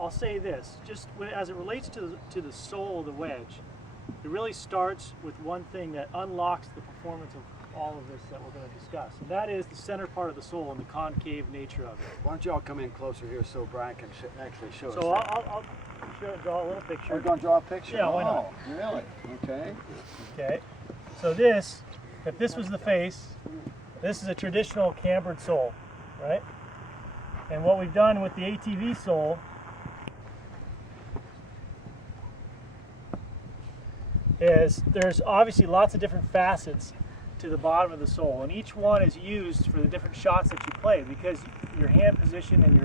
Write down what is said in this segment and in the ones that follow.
I'll say this, just as it relates to the sole of the wedge, it really starts with one thing that unlocks the performance of all of this that we're going to discuss, and that is the center part of the sole and the concave nature of it. Why don't you all come in closer here so Brian can actually show us? So I'll draw a little picture. We're going to draw a picture? Yeah, why not? Oh, really? Okay. Okay. So this, if this was the face, this is a traditional cambered sole, right? And what we've done with the ATV sole is there's obviously lots of different facets to the bottom of the sole, and each one is used for the different shots that you play, because your hand position and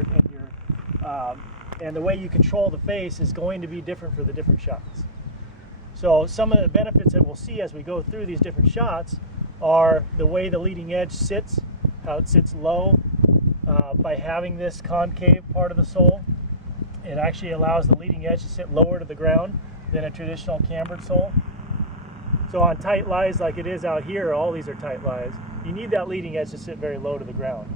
the way you control the face is going to be different for the different shots. So some of the benefits that we'll see as we go through these different shots are the way the leading edge sits, how it sits low. By having this concave part of the sole, it actually allows the leading edge to sit lower to the ground than a traditional cambered sole. So on tight lies like it is out here, all these are tight lies, you need that leading edge to sit very low to the ground,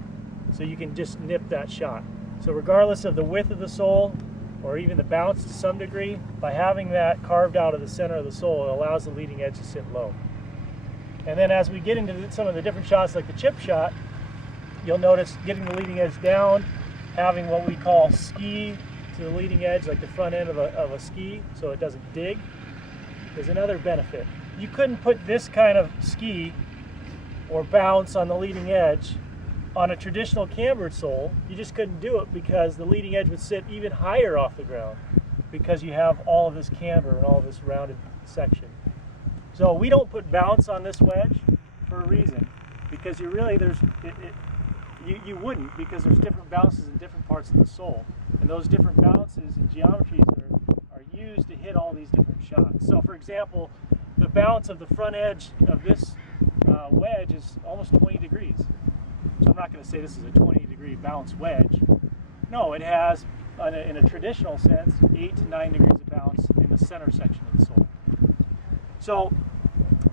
so you can just nip that shot. So regardless of the width of the sole, or even the bounce to some degree, by having that carved out of the center of the sole, it allows the leading edge to sit low. And then as we get into some of the different shots like the chip shot, you'll notice getting the leading edge down, having what we call ski to the leading edge, like the front end of a ski, so it doesn't dig, is another benefit. You couldn't put this kind of ski or bounce on the leading edge on a traditional cambered sole. You just couldn't do it because the leading edge would sit even higher off the ground, because you have all of this camber and all this rounded section. So we don't put bounce on this wedge for a reason, because you really, you wouldn't, because there's different bounces in different parts of the sole, and those different bounces and geometries are used to hit all these different shots. So for example, the bounce of the front edge of this wedge is almost 20 degrees. So I'm not going to say this is a 20-degree bounce wedge. No, it has, in a traditional sense, 8 to 9 degrees of bounce in the center section of the sole. So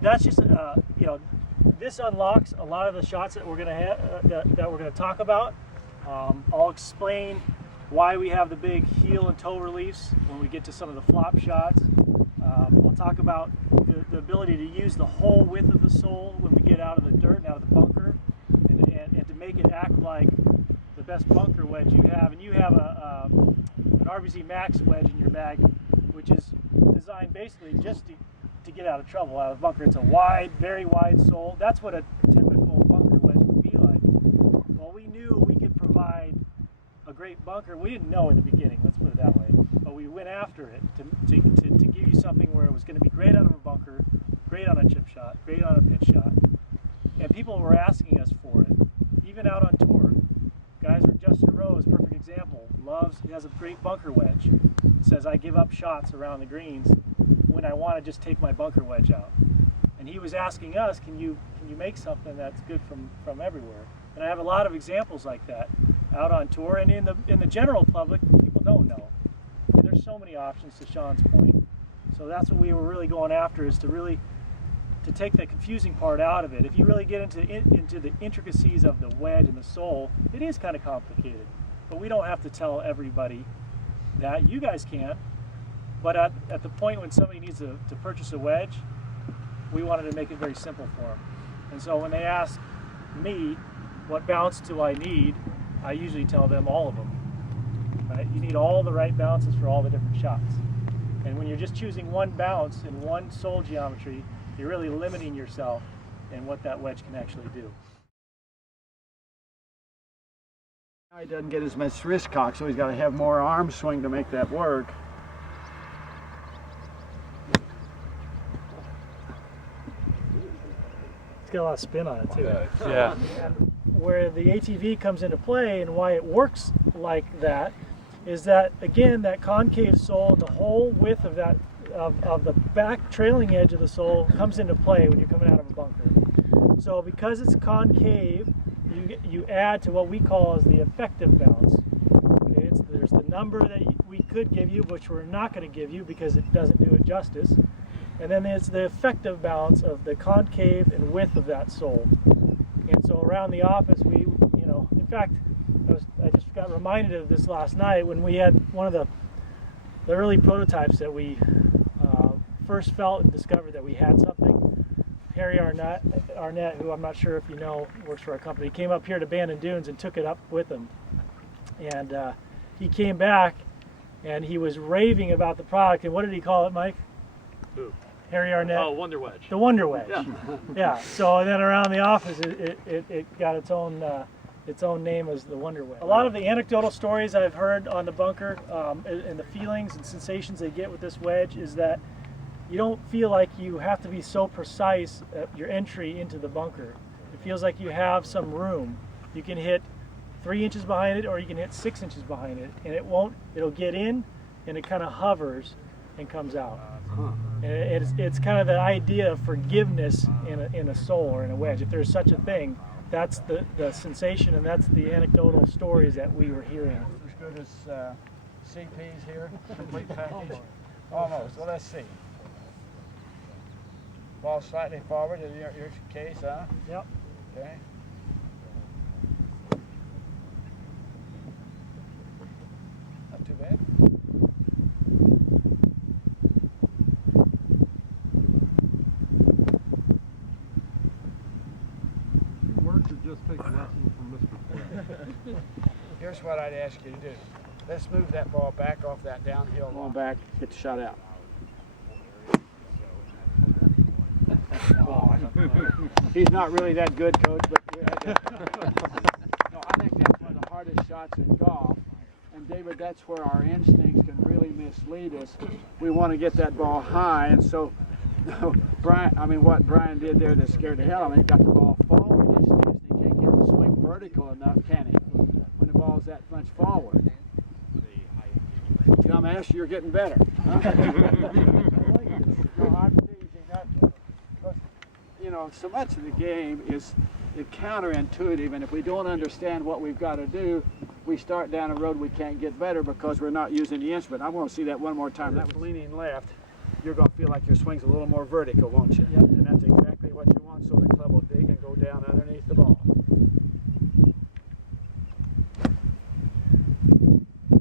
that's just, this unlocks a lot of the shots that we're going to have, that we're going to talk about. I'll explain why we have the big heel and toe reliefs when we get to some of the flop shots. I'll talk about the ability to use the whole width of the sole when we get out of the dirt and out of the bunker, and to make it act like the best bunker wedge you have. And you have an RBZ Max wedge in your bag, which is designed basically just to get out of trouble, out of the bunker. It's a wide, very wide sole. That's what a typical bunker wedge would be like. Well, we knew we could provide a great bunker. We didn't know in the beginning, let's put it that way, but we went after it to give you something where it was going to be great out of a bunker, great on a chip shot, great on a pitch shot. And people were asking us for it, even out on tour. Guys, like Justin Rose, perfect example, he has a great bunker wedge. Says, I give up shots around the greens when I want to just take my bunker wedge out. And he was asking us, can you make something that's good from everywhere? And I have a lot of examples like that out on tour, and in the general public, people don't know. And there's so many options, to Sean's point. So that's what we were really going after, is to take the confusing part out of it. If you really get into the intricacies of the wedge and the sole, it is kind of complicated. But we don't have to tell everybody that. You guys can. But at the point when somebody needs to purchase a wedge, we wanted to make it very simple for them. And so when they ask me, what bounce do I need, I usually tell them all of them. Right? You need all the right bounces for all the different shots. And when you're just choosing one bounce in one sole geometry, you're really limiting yourself in what that wedge can actually do. He doesn't get as much wrist cock, so he's got to have more arm swing to make that work. It's got a lot of spin on it too. Yeah. And where the ATV comes into play and why it works like that is that, again, that concave sole, the whole width of that of the back trailing edge of the sole comes into play when you're coming out of a bunker. So because it's concave, you add to what we call as the effective bounce. Okay, there's the number that we could give you, which we're not going to give you because it doesn't do it justice. And then there's the effective bounce of the concave and width of that sole. And so around the office, in fact, I just got reminded of this last night when we had one of the early prototypes that we first felt and discovered that we had something. Harry Arnett, who I'm not sure if you know, works for our company, came up here to Bandon Dunes and took it up with him. And he came back and he was raving about the product. And what did he call it, Mike? Who? Harry Arnett. Oh, Wonder Wedge. The Wonder Wedge. Yeah. Yeah. So then around the office, it got its own name as the Wonder Wedge. A lot of the anecdotal stories I've heard on the bunker and the feelings and sensations they get with this wedge is that you don't feel like you have to be so precise at your entry into the bunker. It feels like you have some room. You can hit 3 inches behind it, or you can hit 6 inches behind it, and it'll get in, and it kind of hovers and comes out. And it's kind of the idea of forgiveness in a sole or in a wedge. If there's such a thing, that's the sensation, and that's the anecdotal stories that we were hearing. As good as CP's here, complete package. Almost. Well, let's see. Ball slightly forward in your case, huh? Yep. Okay. Not too bad. Work or just take lessons from Mr. Bret? Here's what I'd ask you to do. Let's move that ball back off that downhill. Going back, get the shot out. He's not really that good, Coach, but no, I think that's one of the hardest shots in golf. And David, that's where our instincts can really mislead us. We want to get that ball high, and so what Brian did there that scared the hell out of me, he got the ball forward. He stands, he can't get the swing vertical enough, can he? When the ball's that much forward. I'm asking, you're getting better. Huh? No, I'm teasing that. You know, so much of the game is counterintuitive, and if we don't understand what we've got to do, we start down a road we can't get better because we're not using the instrument. I want to see that one more time. That was leaning left. You're going to feel like your swing's a little more vertical, won't you? Yep. And that's exactly what you want, so the club will dig and go down underneath the ball.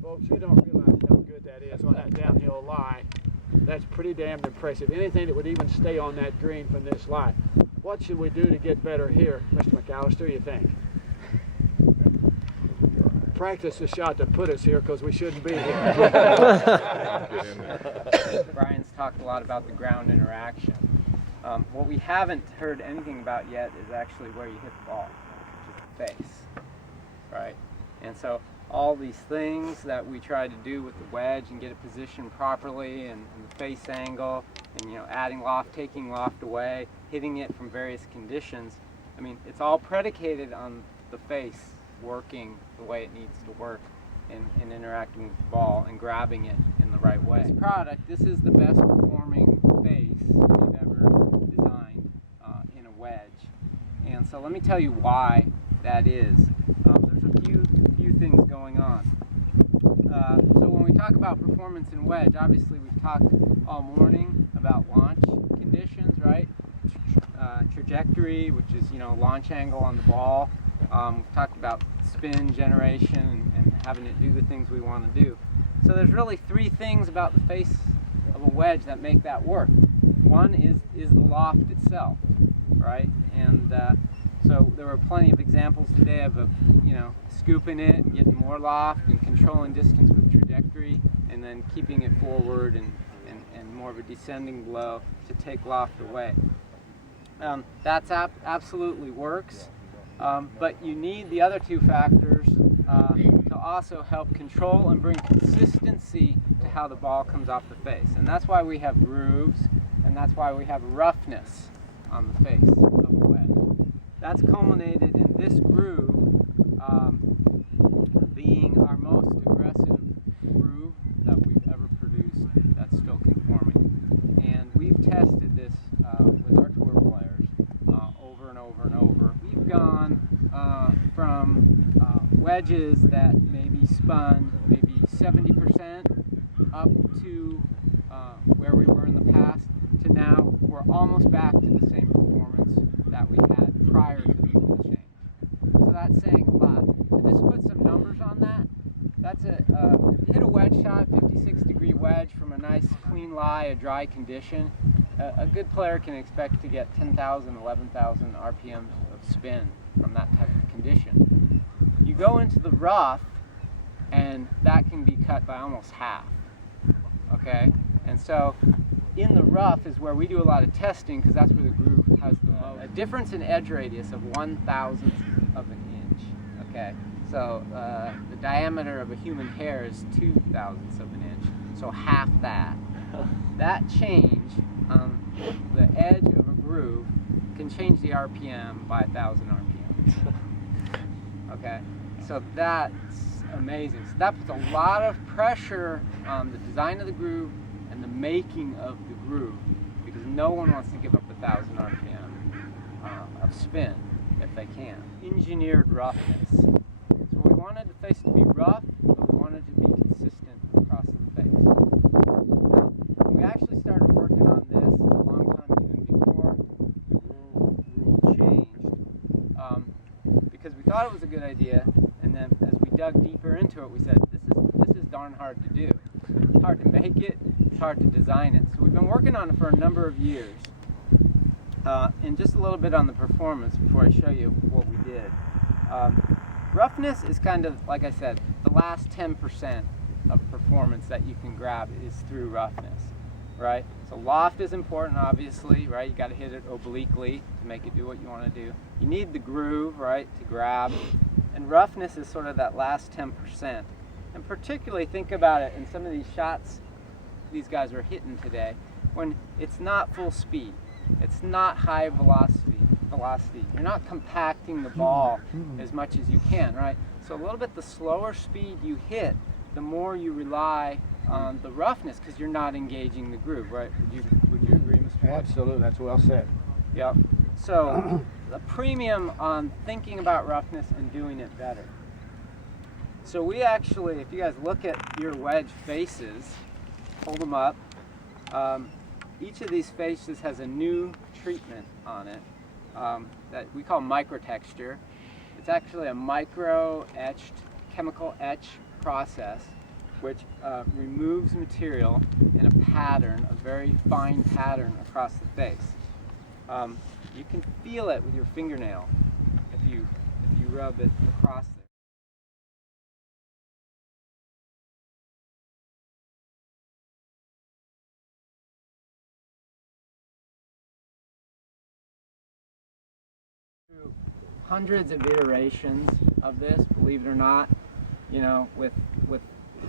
Folks, you don't realize how good that is on that downhill lie. That's pretty damn impressive. Anything that would even stay on that green from this lie. What should we do to get better here, Mr. McAllister, you think? Practice the shot that put us here, because we shouldn't be here. Brian's talked a lot about the ground interaction. What we haven't heard anything about yet is actually where you hit the ball, which is the face, right? And so all these things that we try to do with the wedge and get it positioned properly and the face angle and, you know, adding loft, taking loft away, hitting it from various conditions, I mean, it's all predicated on the face working the way it needs to work and interacting with the ball and grabbing it in the right way. This product, this is the best performing face we've ever designed in a wedge. And so let me tell you why that is. There's a few things going on. So when we talk about performance in wedge, obviously we've talked all morning about launch conditions, right? Trajectory, which is, you know, launch angle on the ball. We've talked about spin generation and having it do the things we want to do. So there's really three things about the face of a wedge that make that work. One is the loft itself, right? And so there were plenty of examples today of, you know, scooping it, getting more loft, and controlling distance with trajectory, and then keeping it forward and more of a descending blow to take loft away. That's absolutely works, but you need the other two factors to also help control and bring consistency to how the ball comes off the face. And that's why we have grooves, and that's why we have roughness on the face of a wedge. That's culminated in this groove being our most aggressive groove that we've ever produced that's still conforming. And we've tested this with our tour players over and over and over. We've gone from wedges that maybe spun maybe 70% up to where we were in the past to now we're almost back to the same performance that we had prior to the rule change. So that's saying a lot. So just put some numbers if you hit a wedge shot, 56-degree wedge from a nice clean lie, a dry condition, a good player can expect to get 10,000, 11,000 RPMs of spin from that type of condition. You go into the rough, and that can be cut by almost half. Okay, and so in the rough is where we do a lot of testing, because that's where the groove has the most. A difference in edge radius of 1/1000th of an inch. Okay, so the diameter of a human hair is 2/1000ths of an inch, so half that. That change on the edge of a groove can change the RPM by 1,000 RPMs. Okay, so that's amazing. So that puts a lot of pressure on the design of the groove and the making of the groove, because no one wants to give up 1,000 RPM of spin if they can. Engineered roughness. So we wanted the face to be rough, but we wanted it to be consistent across the face. Now, we actually started working on this a long time even before the rule changed, because we thought it was a good idea, and then as we dug deeper into it, we said, this is darn hard to do. It's hard to make it, it's hard to design it. So we've been working on it for a number of years. And just a little bit on the performance before I show you what we did. Roughness is kind of, like I said, the last 10% of performance that you can grab is through roughness, right? So loft is important, obviously, right? You got to hit it obliquely to make it do what you want to do. You need the groove, right, to grab. And roughness is sort of that last 10%. And particularly think about it in some of these shots these guys are hitting today, when it's not full speed, it's not high velocity. You're not compacting the ball as much as you can, right? So a little bit the slower speed you hit, the more you rely on the roughness, because you're not engaging the groove, right? Would you agree, Mr. White? Absolutely, that's well said. Yep. So a premium on thinking about roughness and doing it better. So we actually, if you guys look at your wedge faces, hold them up. Each of these faces has a new treatment on it that we call microtexture. It's actually a micro-etched, chemical etch process, which removes material in a pattern, a very fine pattern across the face. You can feel it with your fingernail if you rub it across there. Hundreds of iterations of this, believe it or not, you know, with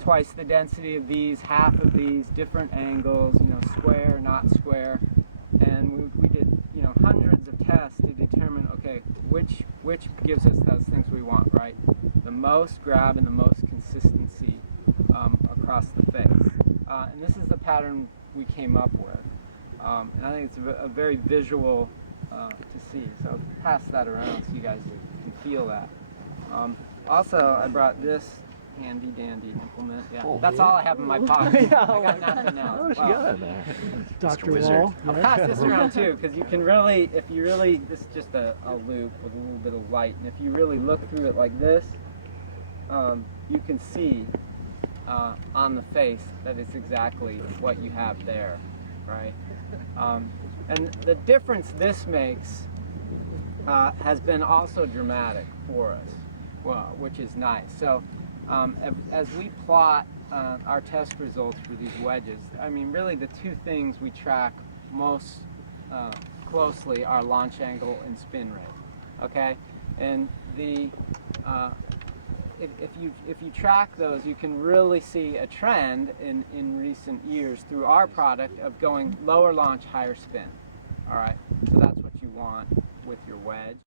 twice the density of these, half of these, different angles, you know, square, not square, and we did, you know, hundreds of tests to determine, okay, which gives us those things we want, right? The most grab and the most consistency across the face, and this is the pattern we came up with, and I think it's a very visual to see. So pass that around so you guys can feel that. Also, I brought this handy dandy implement. Yeah, that's all I have in my pocket. I got nothing else. Wow. Dr. Wahl. I'll pass this around too, because you can really, this is just a loop with a little bit of light, and if you really look through it like this, you can see on the face that it's exactly what you have there, right? And the difference this makes has been also dramatic for us, well, which is nice. So as we plot our test results for these wedges, I mean, really the two things we track most closely are launch angle and spin rate, okay? And the if you track those, you can really see a trend in recent years through our product of going lower launch, higher spin. All right, so that's what you want with your wedge.